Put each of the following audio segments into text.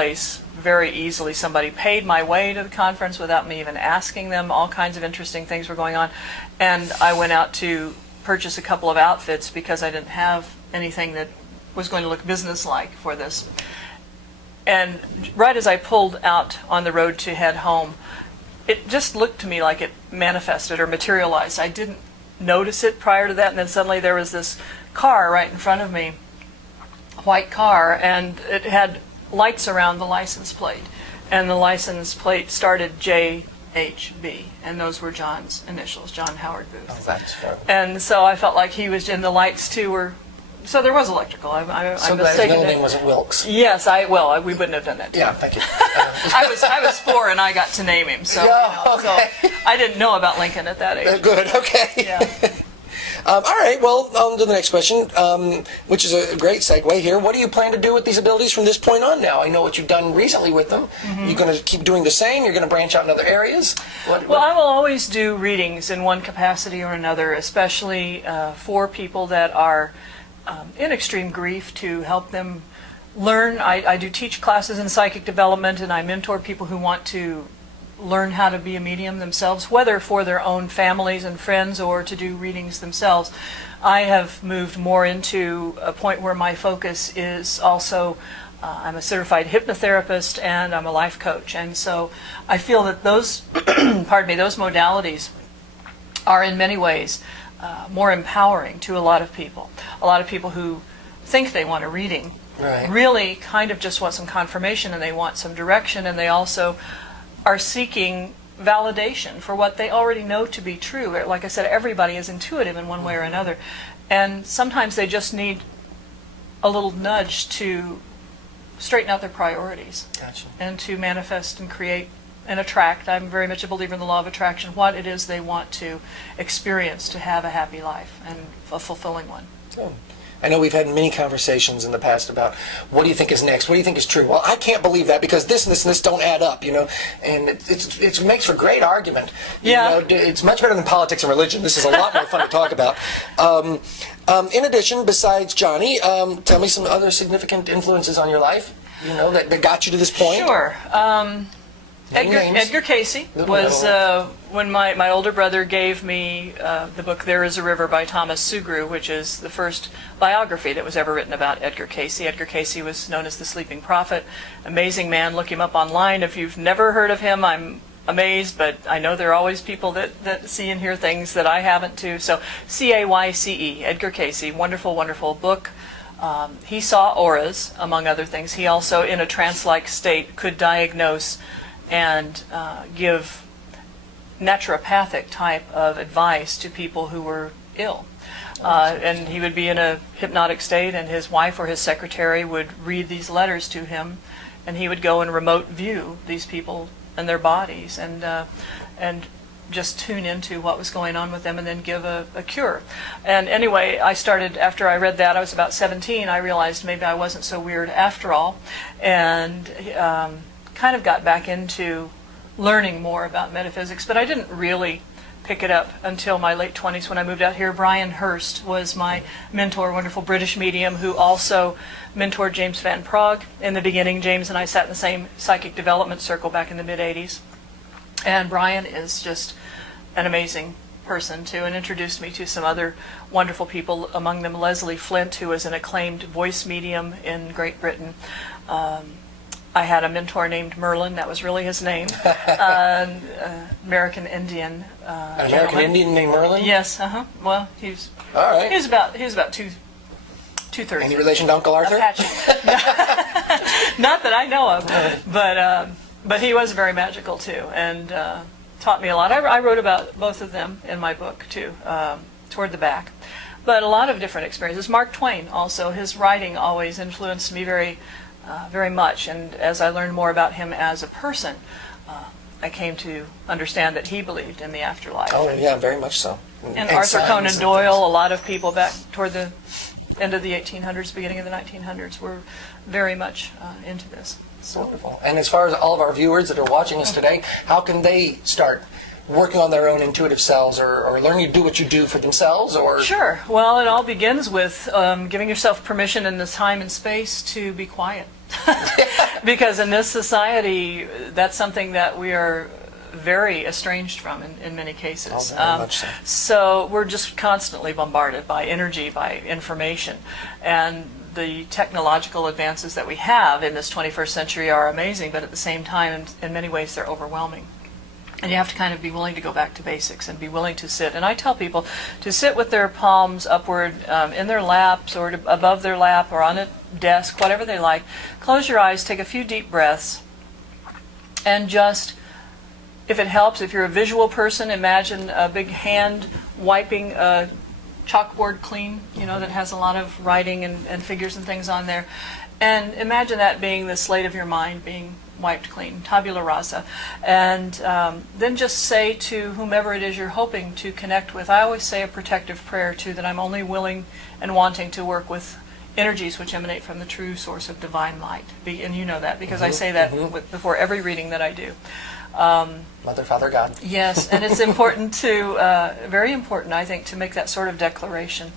place very easily. Somebody paid my way to the conference without me even asking them. All kinds of interesting things were going on. And I went out to purchase a couple of outfits because I didn't have anything that was going to look businesslike for this. And right as I pulled out on the road to head home, it just looked to me like it manifested or materialized. I didn't notice it prior to that, and then suddenly there was this car right in front of me, a white car, and it had lights around the license plate. And the license plate started JHB, and those were John's initials, John Howard Booth. Oh, that's fair. And so I felt like he was in the lights too. So there was electrical. So glad his middle name wasn't Wilkes. Yes, we wouldn't have done that. Yeah, thank you. I was 4 and I got to name him. So, okay. So I didn't know about Lincoln at that age. Good. Okay. Yeah. All right. Well, on to the next question, which is a great segue here. What do you plan to do with these abilities from this point on? Now, I know what you've done recently with them. Mm-hmm. You're going to keep doing the same. You're going to branch out in other areas. Well, I will always do readings in one capacity or another, especially for people that are in extreme grief, to help them learn. I do teach classes in psychic development, and I mentor people who want to learn how to be a medium themselves, whether for their own families and friends or to do readings themselves. I have moved more into a point where my focus is also, I'm a certified hypnotherapist and I'm a life coach. And so I feel that those, those modalities are in many ways more empowering to a lot of people. A lot of people who think they want a reading really kind of just want some confirmation, and they want some direction, and they also are seeking validation for what they already know to be true. Like I said, everybody is intuitive in one way or another, and sometimes they just need a little nudge to straighten out their priorities. Gotcha. And to manifest and create and attract. I'm very much a believer in the law of attraction, what it is they want to experience to have a happy life and a fulfilling one. Good. I know we've had many conversations in the past about what do you think is next, what do you think is true? Well, I can't believe that because this and this and this don't add up, and it makes for great argument. Yeah. It's much better than politics and religion. This is a lot more fun to talk about. In addition, besides Johnny, tell me some other significant influences on your life, that got you to this point. Sure. Edgar Casey was when my older brother gave me the book There Is a River by Thomas Sugru, which is the first biography that was ever written about Edgar Casey. Edgar Casey was known as the Sleeping Prophet. Amazing man. Look him up online. If you've never heard of him, I'm amazed, but I know there are always people that see and hear things that I haven't too. So Cayce, Edgar Casey, wonderful, wonderful book. He saw auras, among other things. He also, in a trance-like state, could diagnose and give naturopathic type of advice to people who were ill. And he would be in a hypnotic state, and his wife or his secretary would read these letters to him, and he would go and remote view these people and their bodies and just tune into what was going on with them and then give a cure. And anyway, I started, after I read that, I was about 17, I realized maybe I wasn't so weird after all, and kind of got back into learning more about metaphysics, but I didn't really pick it up until my late 20s when I moved out here. Brian Hurst was my mentor, wonderful British medium who also mentored James Van Praagh. In the beginning, James and I sat in the same psychic development circle back in the mid-'80s. And Brian is just an amazing person too, and introduced me to some other wonderful people, among them Leslie Flint, who is an acclaimed voice medium in Great Britain. I had a mentor named Merlin, that was really his name, American Indian. An American Indian named Merlin? Yes, Well, he was about 2/3. Any relation to Uncle Arthur? Apache. Not that I know of, but he was very magical too, and taught me a lot. I wrote about both of them in my book too, toward the back. But a lot of different experiences. Mark Twain also, his writing always influenced me very much, and as I learned more about him as a person, I came to understand that he believed in the afterlife. Oh, yeah, very much so. And Arthur Conan Doyle, a lot of people back toward the end of the 1800s, beginning of the 1900s, were very much into this. So wonderful. And as far as all of our viewers that are watching us today, how can they start working on their own intuitive selves, or learning to do what you do for themselves? Or Sure. Well, it all begins with giving yourself permission in this time and space to be quiet Because in this society, that's something that we are very estranged from in many cases. Oh, very much so. So we're just constantly bombarded by energy, by information. And the technological advances that we have in this 21st century are amazing, but at the same time, in many ways, they're overwhelming. And you have to kind of be willing to go back to basics and be willing to sit. And I tell people to sit with their palms upward in their laps or above their lap or on a desk, whatever they like. Close your eyes, take a few deep breaths, and just, if it helps, if you're a visual person, imagine a big hand wiping a chalkboard clean, that has a lot of writing and figures and things on there. And imagine that being the slate of your mind being wiped clean, tabula rasa. And then just say to whomever it is you're hoping to connect with, I always say a protective prayer too, that I'm only willing and wanting to work with energies which emanate from the true source of divine light. And you know that because I say that before every reading that I do. Mother, Father, God. Yes, and it's important to, very important, I think, to make that sort of declaration.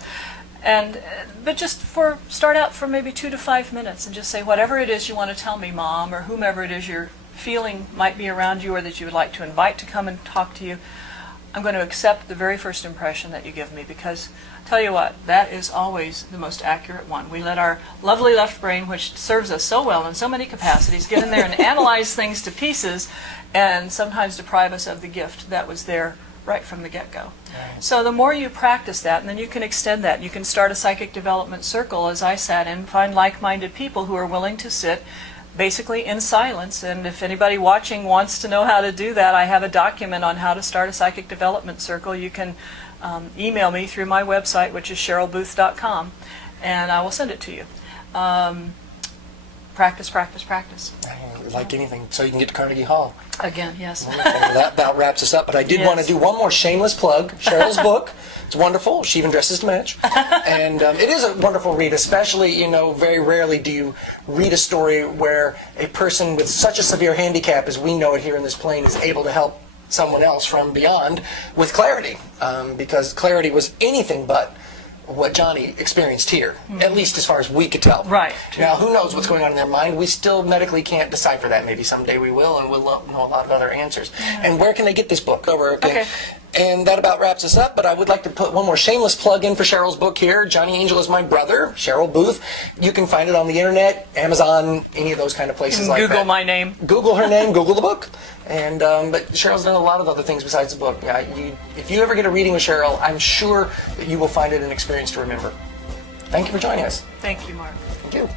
But just start out for maybe 2 to 5 minutes and just say whatever it is you want to tell me, Mom, or whomever it is you're feeling might be around you or that you would like to invite to come and talk to you. I'm going to accept the very first impression that you give me, because tell you what, that is always the most accurate one. We let our lovely left brain, which serves us so well in so many capacities, get in there and analyze things to pieces and sometimes deprive us of the gift that was there right from the get-go. So the more you practice that, and then you can extend that. You can start a psychic development circle, as I sat in, find like-minded people who are willing to sit basically in silence. And if anybody watching wants to know how to do that, I have a document on how to start a psychic development circle. You can email me through my website, which is CherylBooth.com, and I will send it to you. Practice, practice, practice. Like anything, so you can get to Carnegie Hall. Again, yes. Well, that about wraps us up, but I did want to do one more shameless plug. Cheryl's book. It's wonderful. She even dresses to match. And it is a wonderful read, especially, very rarely do you read a story where a person with such a severe handicap as we know it here in this plane is able to help someone else from beyond with clarity. Because clarity was anything but what Johnny experienced here, at least as far as we could tell. Right. Now, who knows what's going on in their mind? We still medically can't decipher that. Maybe someday we will, and we'll know a lot of other answers. And where can they get this book? Okay. And that about wraps us up, but I would like to put one more shameless plug in for Cheryl's book here. Johnny Angel is my brother, Cheryl Booth. You can find it on the internet, Amazon, any of those kind of places like that. Google my name. Google her name, Google the book. And but Cheryl's done a lot of other things besides the book. If you ever get a reading with Cheryl, I'm sure that you will find it an experience to remember. Thank you for joining us. Thank you, Mark. Thank you.